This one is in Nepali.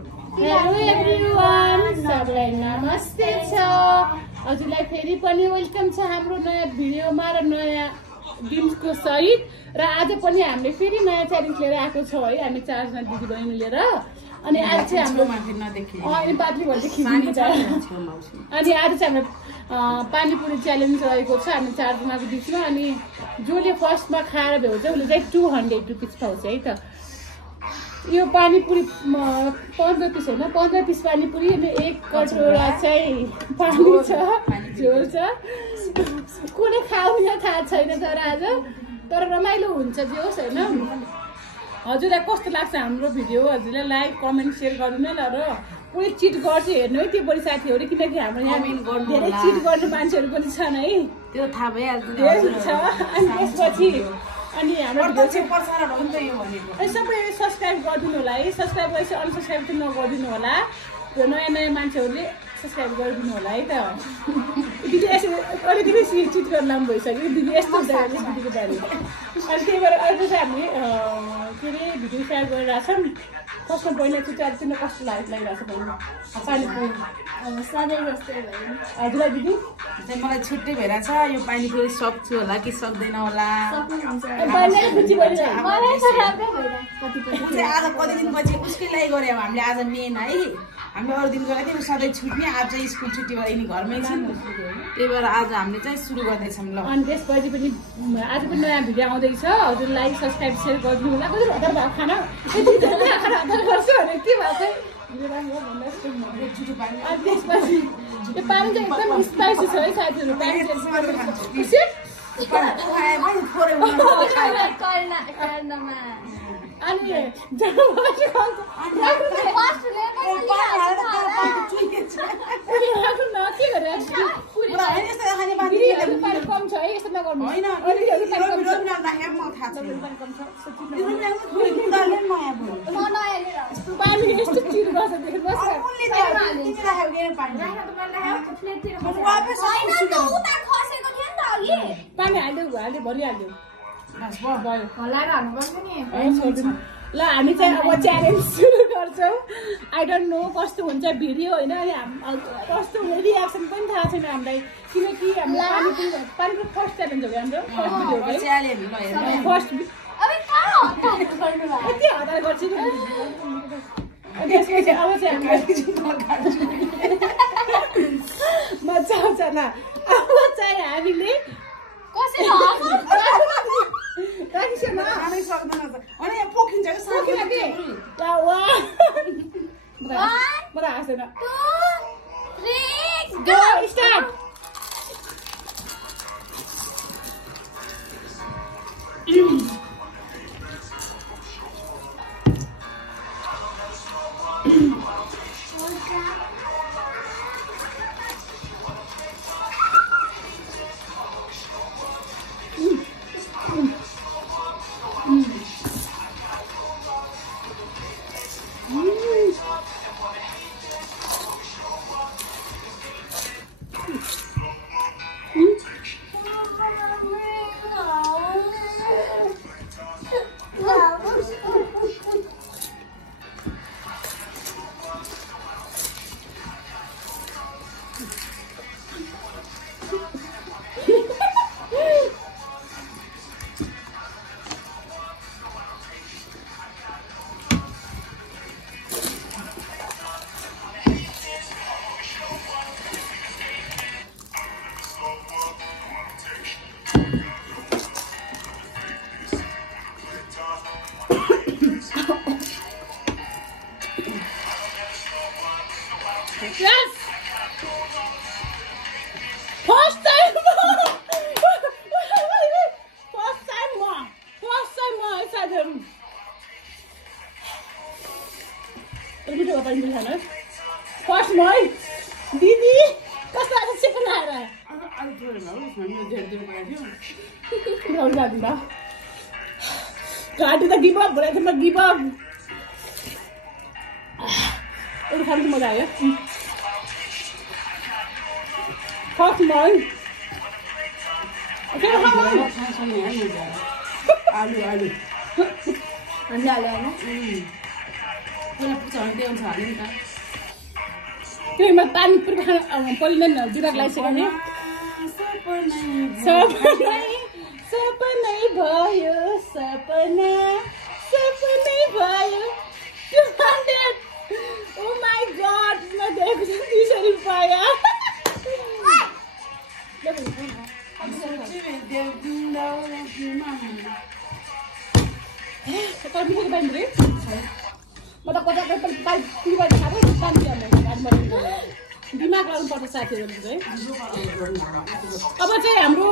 हेलो एभ्रीवान, सबलाई नमस्ते छ। हजुरलाई फेरि पनि वेलकम छ हाम्रो नयाँ भिडियोमा र नयाँ दिनको सहित। र आज पनि हामीले फेरि नयाँ च्यालेन्ज लिएर आएको छौँ है, हामी चारजना दिदी बहिनी मिलेर। अनि आज चाहिँ हाम्रो अनि आज चाहिँ हाम्रो पानीपुरी च्यालेन्ज रहेको छ हामी चारजनाको बिचमा। अनि जसले फर्स्टमा खाएर भ्याउँछ उसले चाहिँ 200 रुपिस पाउँछ है त। यो पानीपुरी 15 पिस होइन, 15 पिस पानीपुरी अनि 1 कटोरा चाहिँ पानी छ, झोल छ। कुनै खाउने थाहा छैन तर आज, तर रमाइलो हुन्छ जे होस् होइन। हजुरलाई कस्तो लाग्छ हाम्रो भिडियो? हजुरलाई लाइक कमेन्ट सेयर गर्नु नै ल। र कोही चिट गर्छ हेर्नु है त्यो बढी साथीहरू, किनकि हाम्रो यहाँ धेरै चिट गर्ने मान्छेहरू पनि छन् है, त्यो थाहा भइहाल्छ। अनि त्यसपछि अनि हाम्रो सबै सब्सक्राइब गरिदिनु होला है। सब्सक्राइब गरेपछि अनसब्सक्राइब चाहिँ नगरिदिनु होला। त्यो नयाँ नयाँ मान्छेहरूले सब्सक्राइब गरिदिनु होला है त। दिदी यसो अलिकति चिट गर्न लामो भइसक्यो दिदी, यस्तो हुन्छ दिदीको बारे। अनि त्यही भएर अहिले चाहिँ हामी के अरे भिडियो सेयर गरिरहेछौँ। फर्स्टमा पहिला चाहिँ तिमीलाई कस्तो लागिरहेको छ पहिला पानीपुरी? सधैँ जस्तै भयो हजुरलाई दिदी? मलाई छुट्टै भइरहेछ, यो पानीपुरी सक्छु होला कि सक्दैन होला। आज कति दिनपछि उसकै लागि गऱ्यो हामीले। आज मेन है, हामीले अरू दिन गरेको थियौँ सधैँ छुट्ने, आज चाहिँ स्कुल छुट्टी भएर यिनी घरमै छन्, त्यही भएर आज हामीले चाहिँ सुरु गर्दैछौँ ल। अनि त्यसपछि पनि आज पनि नयाँ भिडियो आउँदैछ। हजुर लाइक सब्सक्राइब सेयर गरिदिनु होला। कति हतार भएको खाना हतार गर्छु भने के भएको? अनि त्यसपछि यो पानी चाहिँ एकदम स्पाइसी छ है साथीहरू। पानी अनि कम छ है, यस्तो नगर्नु। पानी यस्तो चिर गर्छ देख्नुहोस्। पानी हाल्यो भरिहाल्यो ल। हामी चाहिँ अब च्यालेन्ज सुरु गर्छौँ। आई डोन्ट नो कस्तो हुन्छ भिडियो होइन, कस्तो हुने रियाक्सन पनि थाहा छैन हामीलाई, किनकि हाम्रो पानीको फर्स्ट च्यालेन्ज हो हाम्रो फर्स्ट भिडियो। फर्स्ट यति हतार गर्छु नि। त्यसपछि अब चाहिँ मजा आउँछ ल। अब चाहिँ हामीले फर्स्ट मै दिदी कस्तो लाग्छ सेकेन्ड आएर? घाँटी त गिभ अप भनेको थिएँ म, गिभ अप। अरू खानु चाहिँ मजा आयो। फर्स्ट मै अन्डा हाल्यो होइन? पहिला पुग्छ भने त्यही हुन्छ हाल्यो नि त त्यही म पानीपुरी खान परिँदैन दिमाग लागिसक्यो नि सपनै भयो सपना सपनै भयो 200 Oh my god म देखेको छु 200 रुपैयाँ दिमाग लाग्नुपर्छ साथीहरू है अब चाहिँ हाम्रो